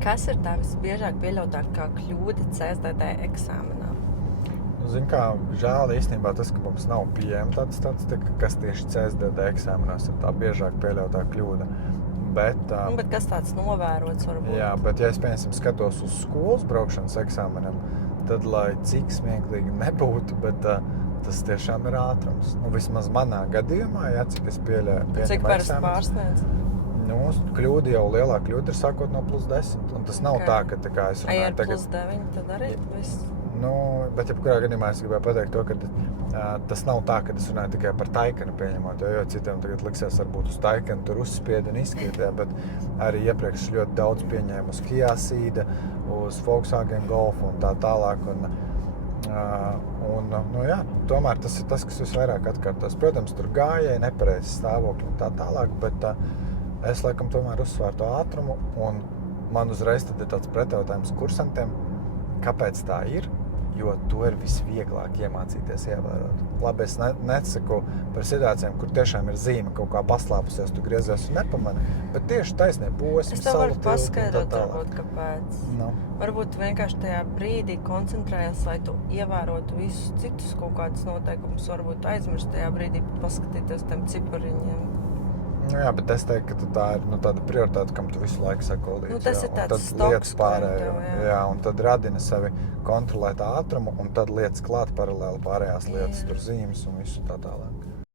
Kas ir tā visbiežāk pieļautākā kļūda CSDD eksāmenā? Zini kā, žēl īstenībā tas, ka mums nav pieejama tāda statistika, kas tieši CSDD eksāmenos ir tā biežāk pieļautā kļūda. Bet kas tāds novērots varbūt? Jā, bet ja es, piemēram, skatos uz skolas braukšanas eksāmeniem, tad, lai cik smieklīgi nebūtu, bet tas tiešām ir ātrums. Nu, vismaz manā gadījumā, ja, cik es pieņemu cik parasti pārsniedz? Nu, kļūda jau lielā kļūda ir sākot no +10. Un tas nav tā, ka tā kā es runāju ar +9 tad arī viss? Nu, bet jebkurā gadījumā es gribēju pateikt to, ka tas nav tā, ka es runāju tikai par Taycanu pieņemot, jo citiem tagad liksies varbūt uz Taycanu tur uzspied un izskriet, bet arī iepriekš ļoti daudz pieņēmu uz Kia Ceed, uz Volkswagen Golf un tā tālāk. Nu jā, tomēr tas ir tas, kas visvairāk atkārtos. Protams, tur gājēji nepareizs stāvokļi un tā tālāk, bet es laikam tomēr uzsvēru to ātrumu un man uzreiz tad ir tāds pretjautājums kursantiem, kāpēc tā ir, jo to ir visvieglāk iemācīties ievērot. Labi, es nesaku par situācijām, kur tiešām ir zīme kaut kā paslēpusies, tu griezies un nepamani, bet tieši taisnie posmi, es tev varu paskaidrot, varbūt, kāpēc. No. Varbūt vienkārši tajā brīdī koncentrējies, lai tu ievērotu visus citus kaut kādus noteikumus, varbūt aizmirst tajā brīdī paskatīties tiem cipariņiem. Nu jā, bet es teiktu, ka tā ir tāda prioritāte, kam tu visu laiku seko līdzi. Nu, tas ir tāds stoks pārējo. Jā, un tad radina sevi kontrolēt ātrumu, un tad lietas klāt paralēli pārējās lietas, tur zīmes un visu tā tālāk.